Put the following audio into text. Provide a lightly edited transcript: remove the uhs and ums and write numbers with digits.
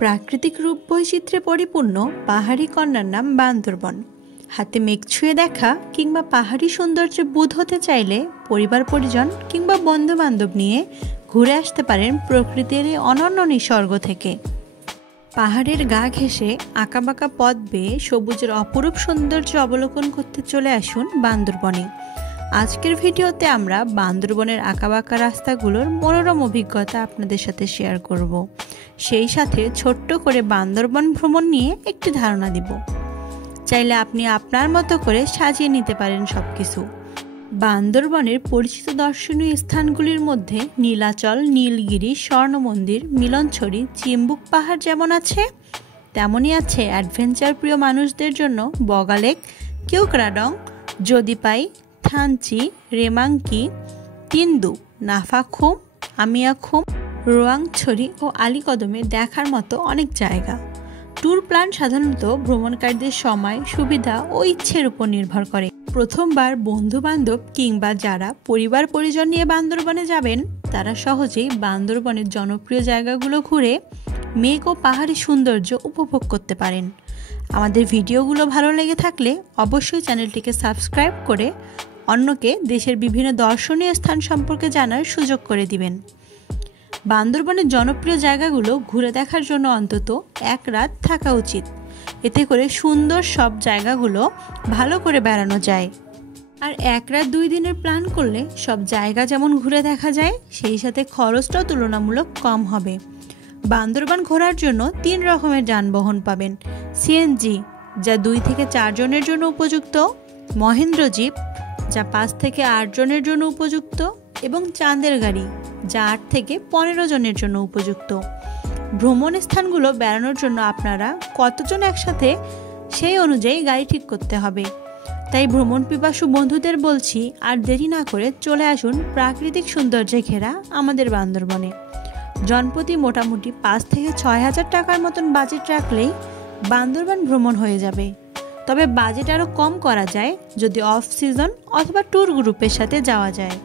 প্রাকৃতিক রূপ বৈচিত্র্যে পরিপূর্ণ পাহাড়ি কন্যার নাম বান্দরবন। হাতে মেঘ ছুঁয়ে দেখা কিংবা পাহাড়ি সৌন্দর্যে বুঁদ হতে চাইলে পরিবার পরিজন কিংবা বন্ধু বান্ধব নিয়ে ঘুরে আসতে পারেন প্রকৃতির এই অনন্য নিসর্গ থেকে। পাহাড়ের গা ঘেঁষে আঁকাবাঁকা পথ বেয়ে সবুজের অপরূপ সৌন্দর্য অবলোকন করতে চলে আসুন বান্দরবনে। আজকের ভিডিওতে আমরা বান্দরবনের আঁকাবাঁকা রাস্তাগুলোর মনোরম অভিজ্ঞতা আপনাদের সাথে শেয়ার করব। সেই সাথে ছোট্ট করে বান্দরবন ভ্রমণ নিয়ে একটি ধারণা দিব। চাইলে আপনি আপনার মতো করে সাজিয়ে নিতে পারেন সবকিছু। বান্দরবনের পরিচিত দর্শনীয় স্থানগুলির মধ্যে নীলাচল, নীলগিরি, স্বর্ণ মন্দির, মিলনছড়ি, চিম্বুক পাহাড় যেমন আছে, তেমনই আছে অ্যাডভেঞ্চার প্রিয় মানুষদের জন্য বগালেক, কেওক্রাডং, যদিপাই, থানচি, রেমাঙ্কি, তিন্দু, নাফাখুম, আমিয়াখুম, রোয়াংছড়ি ও আলীকদমে দেখার মতো অনেক জায়গা। ট্যুর প্ল্যান সাধারণত ভ্রমণকারীদের সময়, সুবিধা ও ইচ্ছের উপর নির্ভর করে। প্রথমবার বন্ধু বান্ধব কিংবা যারা পরিবার পরিজন নিয়ে বান্দরবনে যাবেন তারা সহজেই বান্দরবনের জনপ্রিয় জায়গাগুলো ঘুরে মেঘ ও পাহাড়ি সৌন্দর্য উপভোগ করতে পারেন। আমাদের ভিডিওগুলো ভালো লেগে থাকলে অবশ্যই চ্যানেলটিকে সাবস্ক্রাইব করে অন্যকে দেশের বিভিন্ন দর্শনীয় স্থান সম্পর্কে জানার সুযোগ করে দিবেন। বান্দরবনের জনপ্রিয় জায়গাগুলো ঘুরে দেখার জন্য অন্তত এক রাত থাকা উচিত। এতে করে সুন্দর সব জায়গাগুলো ভালো করে বেড়ানো যায়। আর এক রাত 2 দিনের প্ল্যান করলে সব জায়গা যেমন ঘুরে দেখা যায়, সেই সাথে খরচটাও তুলনামূলক কম হবে। বান্দরবান ঘোরার জন্য 3 রকমের যানবাহন পাবেন। সিএনজি যা 2 থেকে 4 জনের জন্য উপযুক্ত, মহেন্দ্র জিপ যা 5 থেকে 8 জনের জন্য উপযুক্ত এবং চাঁদের গাড়ি যা 8 থেকে 15 জনের জন্য উপযুক্ত। ভ্রমণ স্থানগুলো বেড়ানোর জন্য আপনারা কতজন একসাথে সেই অনুযায়ী গাড়ি ঠিক করতে হবে। তাই ভ্রমণ পিপাসু বন্ধুদের বলছি, আর দেরি না করে চলে আসুন প্রাকৃতিক সৌন্দর্যে ঘেরা আমাদের বান্দরবনে। জনপ্রতি মোটামুটি 5 থেকে 6 হাজার টাকার মতন বাজেট রাখলেই বান্দরবান ভ্রমণ হয়ে যাবে। তবে বাজেট আরও কম করা যায় যদি অফ সিজন অথবা ট্যুর গ্রুপের সাথে যাওয়া যায়।